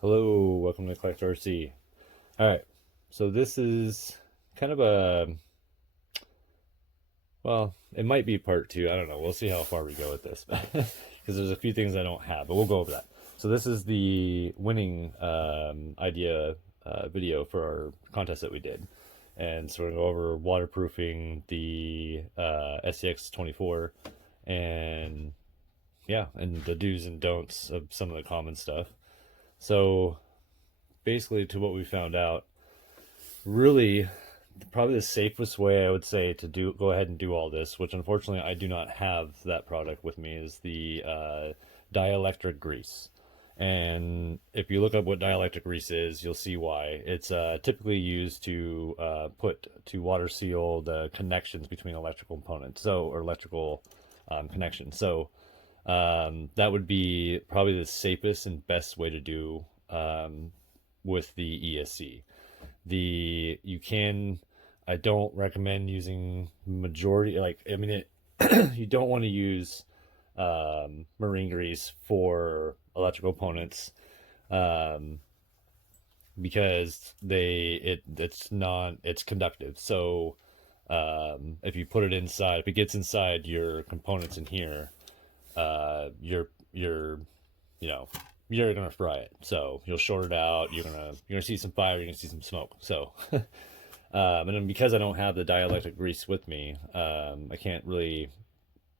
Hello, welcome to Collect RC. All right, so this is kind of well, it might be part two. I don't know. We'll see how far we go with this because there's a few things I don't have, but we'll go over that. So this is the winning idea video for our contest that we did, and so we're going to go over waterproofing the SCX24 and yeah, and the do's and don'ts of some of the common stuff. So basically, to what we found out, really probably the safest way I would say to go ahead and do all this, which unfortunately I do not have that product with me, is the dielectric grease. And if you look up what dielectric grease is, you'll see why. It's typically used to put to water seal the connections between electrical components, or electrical connections. That would be probably the safest and best way to do with the ESC. You can, I don't recommend using majority, you don't want to use marine grease for electrical components, um, because it's conductive. So if you put it inside, if it gets inside your components in here, you're you know you're gonna fry it. So you'll short it out. You're gonna see some fire. You're gonna see some smoke. So and then because I don't have the dielectric grease with me, I can't really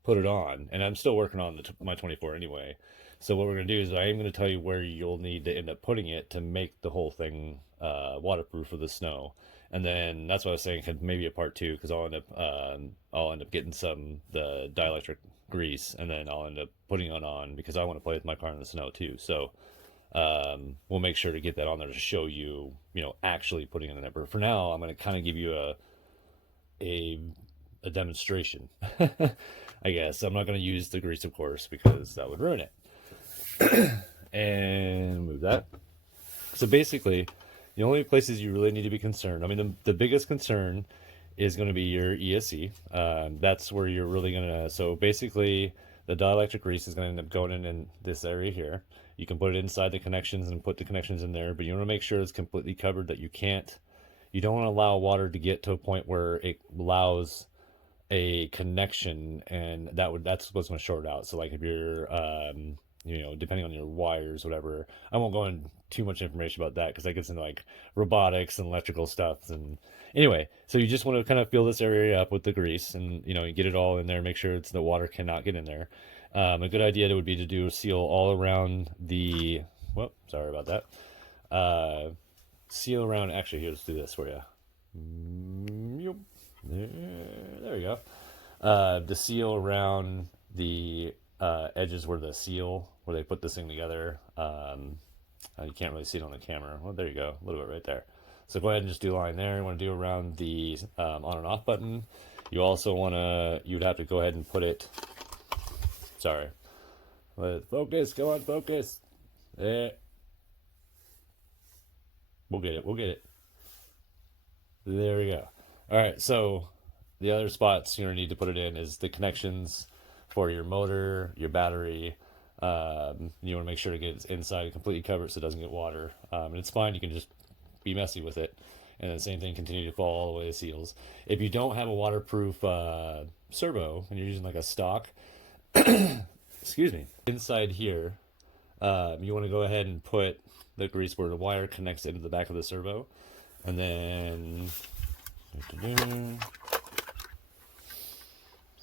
put it on, and I'm still working on my 24 anyway. So what we're gonna do is I am gonna tell you where you'll need to end up putting it to make the whole thing waterproof for the snow. And then that's what I was saying, maybe a part two, because I'll end up getting the dielectric grease, and then I'll end up putting it on because I want to play with my car in the snow too. So we'll make sure to get that on there to show you, actually putting it in there. But for now, I'm going to kind of give you a demonstration. I guess I'm not going to use the grease, of course, because that would ruin it. And move that. So basically, the only places you really need to be concerned, I mean, the biggest concern is going to be your ESC. That's where you're really going to, so basically the dielectric grease is going to end up going in this area here. You can put it inside the connections and put the connections in there, but you want to make sure it's completely covered, that you don't want to allow water to get to a point where it allows a connection, and that's what's going to short out. So like if you're depending on your wires, whatever, I won't go into too much information about that because that gets into like robotics and electrical stuff. And anyway, so you just want to kind of fill this area up with the grease, and you get it all in there, make sure the water cannot get in there. A good idea would be to do a seal all around the, well, sorry about that. Seal around, actually, here, let's do this for you. Yep. There we go. The seal around the edges where they put this thing together. You can't really see it on the camera. Well, there you go, a little bit right there. So go ahead and just do a line there. You want to do around the on and off button. You also you'd have to go ahead and put it, sorry, focus, go on, focus. There. We'll get it. There we go. All right, so the other spots you're gonna need to put it in is the connections for your motor, your battery. You want to make sure to get it inside and completely covered so it doesn't get water. And it's fine, you can just be messy with it. And the same thing, continue to fall all the way to seals. If you don't have a waterproof servo and you're using like a stock, excuse me, inside here, you want to go ahead and put the grease where the wire connects into the back of the servo. And then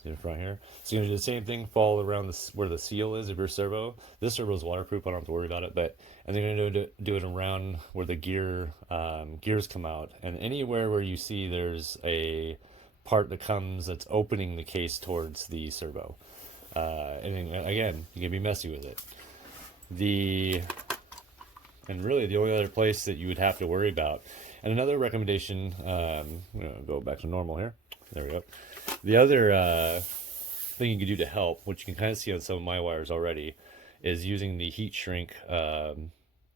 in front here. So you're gonna do the same thing, fall around where the seal is of your servo. This servo is waterproof, I don't have to worry about it. And then you're gonna do it around where the gears come out, and anywhere where you see there's a part that's opening the case towards the servo. And then, again, you can be messy with it. And really the only other place that you would have to worry about. And another recommendation, I'm gonna go back to normal here. There we go. The other thing you can do to help, which you can kind of see on some of my wires already, is using the heat shrink,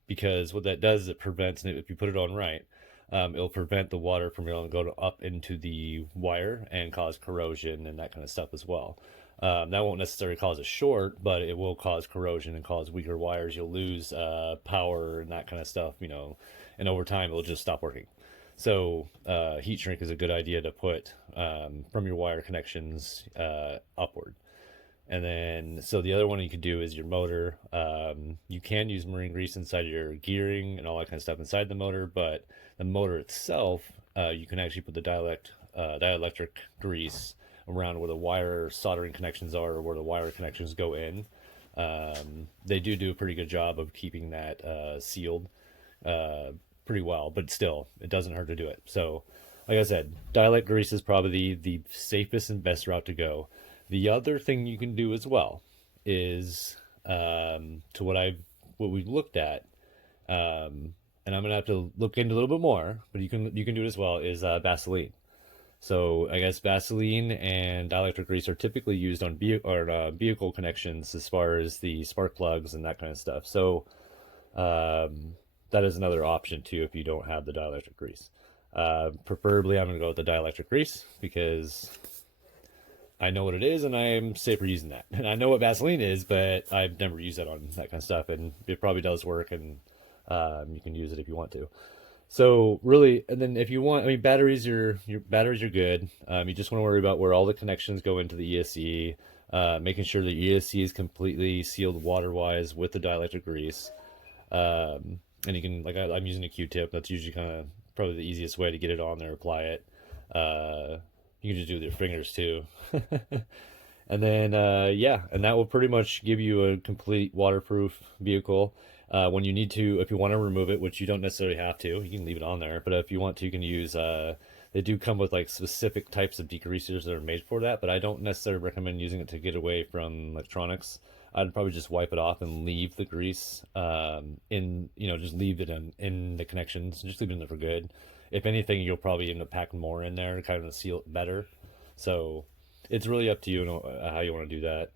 because what that does is it prevents, if you put it on right, it'll prevent the water from being able to go up into the wire and cause corrosion and that kind of stuff as well. That won't necessarily cause a short, but it will cause corrosion and cause weaker wires. You'll lose power and that kind of stuff, you know, and over time it'll just stop working. So heat shrink is a good idea to put from your wire connections upward. And then, so the other one you could do is your motor. You can use marine grease inside your gearing and all that kind of stuff inside the motor, but the motor itself, you can actually put the dielectric grease around where the wire soldering connections are or where the wire connections go in. They do a pretty good job of keeping that sealed pretty well, but still, it doesn't hurt to do it. So, like I said, dielectric grease is probably the safest and best route to go. The other thing you can do as well is to what we've looked at, and I'm gonna have to look into a little bit more, but you can do it as well, is Vaseline. So I guess Vaseline and dielectric grease are typically used on vehicle connections as far as the spark plugs and that kind of stuff. So that is another option too if you don't have the dielectric grease. Preferably, I'm going to go with the dielectric grease because I know what it is and I am safer using that. And I know what Vaseline is, but I've never used that on that kind of stuff, and it probably does work, and you can use it if you want to. So really, and then if you want, I mean, your batteries are good. You just want to worry about where all the connections go into the ESC, making sure the ESC is completely sealed water-wise with the dielectric grease. And you can, like, I'm using a Q-tip. That's usually kind of probably the easiest way to get it on there, apply it. You can just do it with your fingers too. And then, yeah, and that will pretty much give you a complete waterproof vehicle. When you need to, if you want to remove it, which you don't necessarily have to, you can leave it on there. But if you want to, you can use, they do come with like specific types of degreasers that are made for that, but I don't necessarily recommend using it to get away from electronics. I'd probably just wipe it off and leave the grease just leave it in the connections, just leave it in there for good. If anything, you'll probably end up packing more in there to kind of seal it better. So it's really up to you how you want to do that.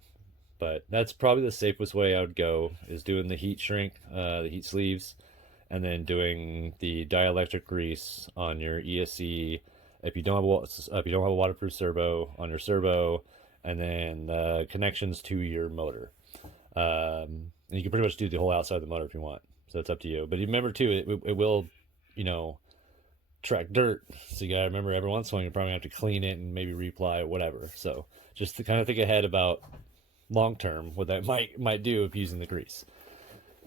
But that's probably the safest way I would go, is doing the heat shrink, the heat sleeves, and then doing the dielectric grease on your ESC. If you don't have a waterproof servo, on your servo, and then connections to your motor. And you can pretty much do the whole outside of the motor if you want. So it's up to you. But remember too, it will, track dirt. So you gotta remember every once in a while you're probably gonna have to clean it and maybe reapply it, whatever. So just to kind of think ahead about long term what that might do if using the grease.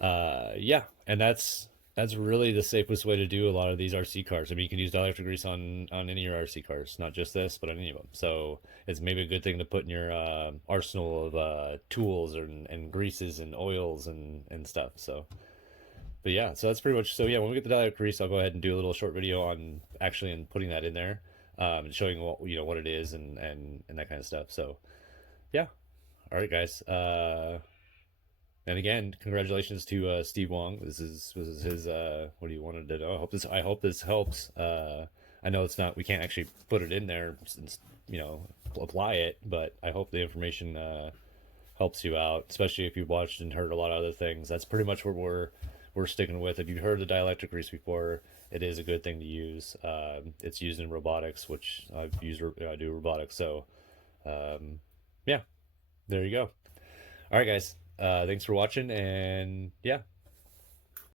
Yeah, and that's really the safest way to do a lot of these RC cars. I mean, you can use dielectric grease on any of your RC cars, not just this, but on any of them. So it's maybe a good thing to put in your arsenal of tools and greases and oils and stuff. So, but yeah, so that's pretty much. So yeah, when we get the dielectric grease, I'll go ahead and do a little short video on actually putting that in there, and showing what it is and that kind of stuff. So yeah, all right, guys. And again, congratulations to Steve Wong. This is his what he wanted to know. I hope this helps. I know it's not, we can't actually put it in there since, apply it, but I hope the information helps you out, especially if you've watched and heard a lot of other things. That's pretty much what we're sticking with. If you've heard the dielectric grease before, it is a good thing to use. It's used in robotics, which I do robotics. So yeah, there you go. All right, guys. Thanks for watching, and yeah,